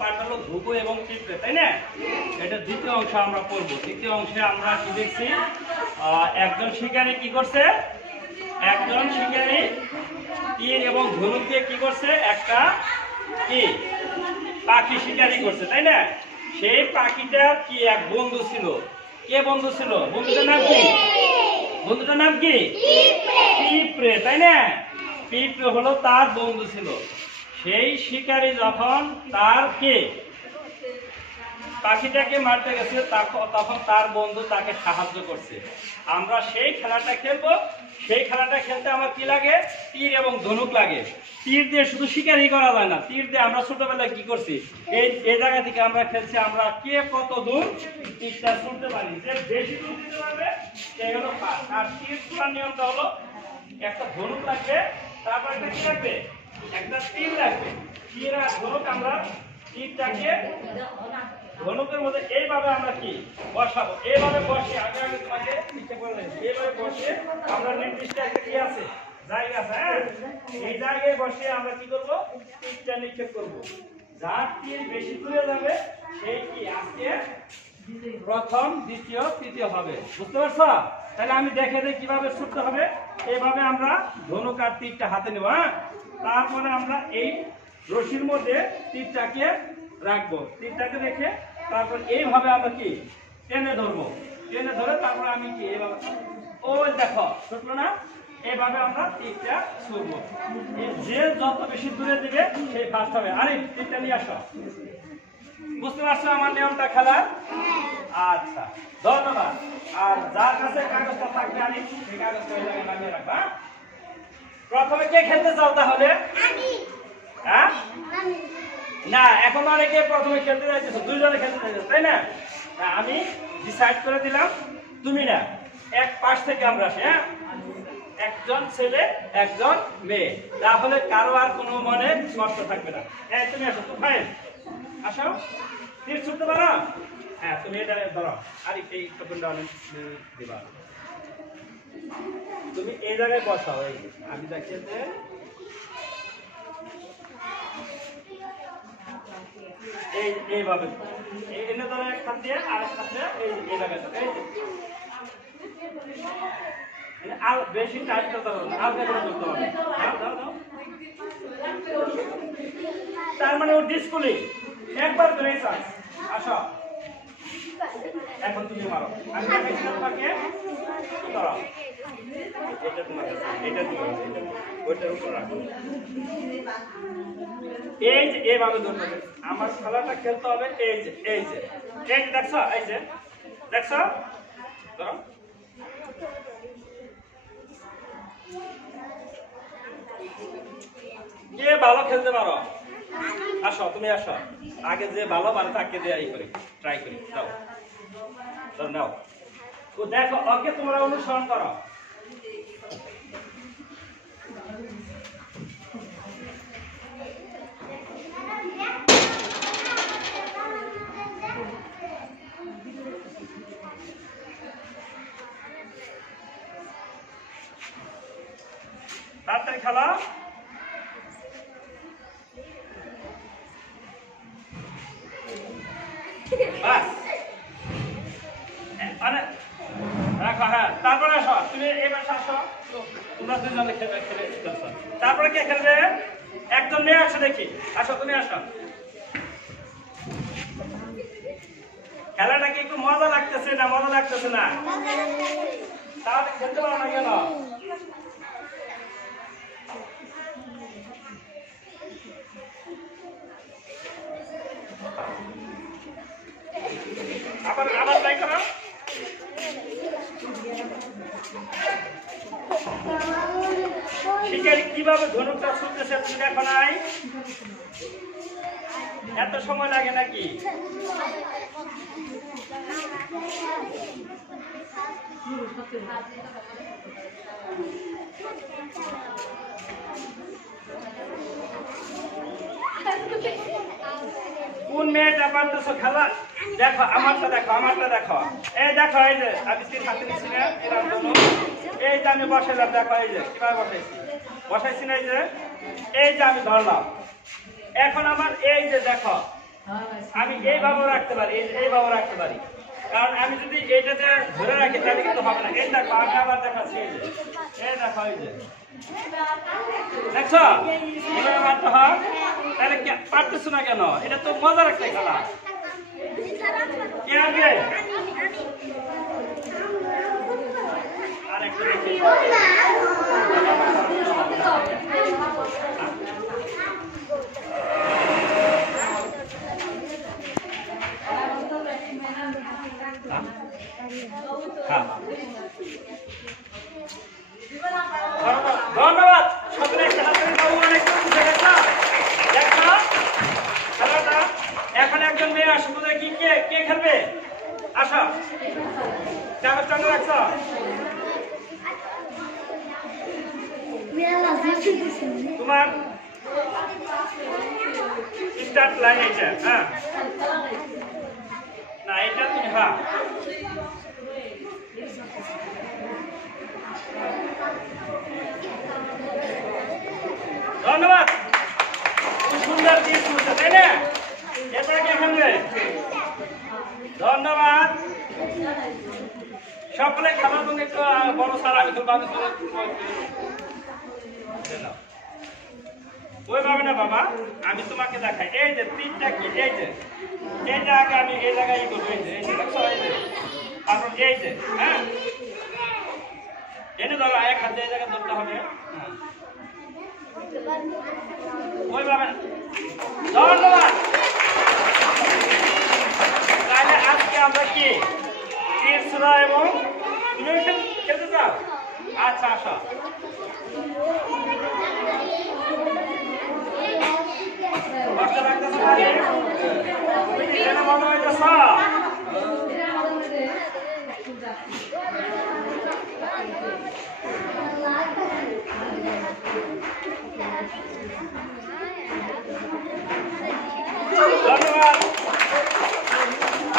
পাঠ হলো ঘুঘু এবং চিত্রে, তাই না? এটা দ্বিতীয় অংশ আমরা পড়ব। তৃতীয় অংশে আমরা কি দেখছি? একজন শিকারী কি করছে? একজন শিকারী তীর এবং ধনুক দিয়ে কি করছে? একটা কি? পাখি শিকারি করছে, তাই না? সেই পাখিটা কি এক বন্ধু ছিল? কে বন্ধু ছিল? বন্ধুটার নাম কি? বন্ধুটার নাম কি? পিঁপড়ে, তাই না? পিঁপড়ে হলো তার বন্ধু ছিল। সেই শিকারী যখন তার কে? পাখিটাকে মারতে গেছে তখন তার বন্ধু তাকে সাহায্য করছে। আমরা সেই খেলাটা খেলব। সেই খেলাটা খেলতে আমার কি লাগে? তীর এবং ধনুক লাগে। তীর দিয়ে শুধু শিকারই করা যায় না। তীর দিয়ে আমরা ছোটবেলায় কি করছি? এই এই জায়গা থেকে আমরা খেলছি, আমরা কে কত দূর? তীরটা ছুটতে পারি যে বেশি দূর দিতে পারবে, সে হলো আর তীর ছোড়ার নিয়মটা হলো, একটা ধনুক লাগবে, তারপর একটা কি লাগবে? একটা তীর লাগবে। তীর আর ধনুক আমরা তীরটাকে ধনুকের মধ্যে এইভাবে আমরা কি বসাবো? এইভাবে বসে, আগে আগে তোমাকে এইভাবে বসে আমরা নির্দিষ্ট একটা কি আছে? জায়গা আছে হ্যাঁ? এই জায়গায় বসে আমরা কি করব? তীরটা নিক্ষেপ করব। যার তীর বেশি দূরে যাবে, সেই কি? আজকে প্রথম, দ্বিতীয়, তৃতীয় হবে। বুঝতে পারছ? তাহলে আমি দেখে দিই কীভাবে ছুটতে হবে। এইভাবে আমরা ধনুক আর তীরটা হাতে নেব হ্যাঁ? তারপরে আমরা এই রশির মধ্যে তীরটাকে রাখব। তীরটাকে রেখে তারপর এইভাবে আমরা কি? টেনে ধরবো। টেনে ধরে তারপর আমি কি এইভাবে ও, দেখো ছুটলো না? এইভাবে আমরা তীরটা ছুটবো যে যত বেশি দূরে দেবে, সেই ফার্স্ট হবে। আরে তীরটা নিয়ে আসো। বুঝতে পারছ আমার নিয়মটা খেলার আচ্ছা ধন্যবাদ। আর যার কাছে কাগজটা থাকবে আমি সেই কাগজটা ওই জায়গায় লাগিয়ে রাখব হ্যাঁ? প্রথমে কে খেলতে চাও তাহলে? হ্যাঁ? না এখন অনেকে প্রথমে খেলতে যাইতেছো দুইজনে খেলতে যাইতেছো তাই না? না, আমি ডিসাইড করে দিলাম তুমি না এক পাশ থেকে আমরা আসি হ্যাঁ? একজন ছেলে একজন মেয়ে তাহলে কারও আর কোনো মনে কষ্ট থাকবে না। হ্যাঁ তুমি আসো তো ফাইন আসো। তীর ছুটতে পারো হ্যাঁ তুমি এটা ধরো। আর এই টুকুনটা অনেক তুমি এই জায়গায় বসাও, এই আমি দেখিয়েছে এই, এইভাবে। এই, এনে ধরো এক হাত দিয়ে আর এক দিয়ে, এই এই জায়গায় এই মানে আর বেশি টাইট করতে হবে হালকা করে করতে হবে। দাও দাও তার মানে ও ডিসকুলি একবার ধরে চাস। আসো। এখন তুমি মারো। আমি দেখাচ্ছি তোমাকে। ধরো। এটা তোমার এটা তোমার ওইটার উপর রাখো। এই যে, এইভাবে ধরতে হবে। আমার খেলাটা খেলতে হবে, এই যে এই যে। এই দেখছ? এই যে। দেখছ? ধরো। কে ভালো খেলতে পারো? আসো, তুমি আসো। আগে যে ভালো পারে তাকে দিয়ে ই করি ট্রাই করি, দাও। দাও, নাও। তো দেখো, ওকে তোমরা অনুসরণ করো। খেলা। মানে হ্যাঁ তারপরে আসো, তুমি খেলে তারপরে কে খেলবে? একজন মেয়ে আসো দেখি। আসো, তুমি আসো। খেলাটা কি একটু মজা লাগতেছে না, মজা লাগতেছে না? তাহলে খেলতে পারো না কেন? আবার আবার ট্রাই করো। শিকারি কীভাবে ধনুকটা ছুটতেছে তুমি দেখো নাই? এত সময় লাগে নাকি? কোন মেয়েটা পারতেছো খেলা? দেখো, আমারটা দেখো আমারটা দেখো। এই দেখো, এই যে, আমি তিন হাতে নিচ্ছি না। এই যে আমি বসাইলাম, দেখো, এই যে, কীভাবে বসাইছি? বসাইছি না এই যে? এই যে আমি ধরলাম। এখন আমার এই যে দেখো, আমি এইভাবেও রাখতে পারি, এই- এইভাবে রাখতে পারি। কারণ আমি যদি এইটাতে ধরে রাখি, তাহলে কিন্তু হবে না। এই দেখো আমি আবার দেখাচ্ছি, এই দেখো এই যে। দেখছ? হয়? তাহলে না কেন? এটা তো মজার একটা খেলা। কে আনবে? আর একটু দেখি। হ্যাঁ ধন্যবাদ সকলে একটা হাত দাও, অনেক কিছু দেখেছ? খেলাটা? একজন মেয়ে আসো তো দেখি কে কে খেলবে আসো চামচ টানো রাখছো তোমার স্টার্ট লাইন এটা হ্যাঁ না এটা তুমি হ্যাঁ ধন্যবাদ। সুন্দর দিয়ে শুনছে তাই না? এরপরে কে খেলবে ধন্যবাদ। সকলে না বাবা, আমি তোমাকে দেখাই। এই যে তিনটা কি? এই যে, এই আগে আমি এই জায়গায় ই করব, এই যে এই যে। তারপর এই যে হ্যাঁ? এনে ধরো, এক হাতে এই জায়গায় ধরতে হবে হ্যাঁ? ওইভাবে। ধন্যবাদ! তাহলে আজকে আমরা কি? তীরছড়া এবং খেলতে চাও? আচ্ছা আসো। কষ্ট ভাই? তুমি কি জেনে মজা হইতেছ? ধন্যবাদ।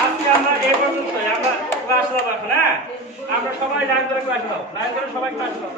আজকে আমরা এই পর্যন্তই। আমরা ক্লাস লাভ এখন হ্যাঁ? আমরা সবাই লাইন ধরে ক্লাস লাভ লাইন সবাই ক্লাস লাভ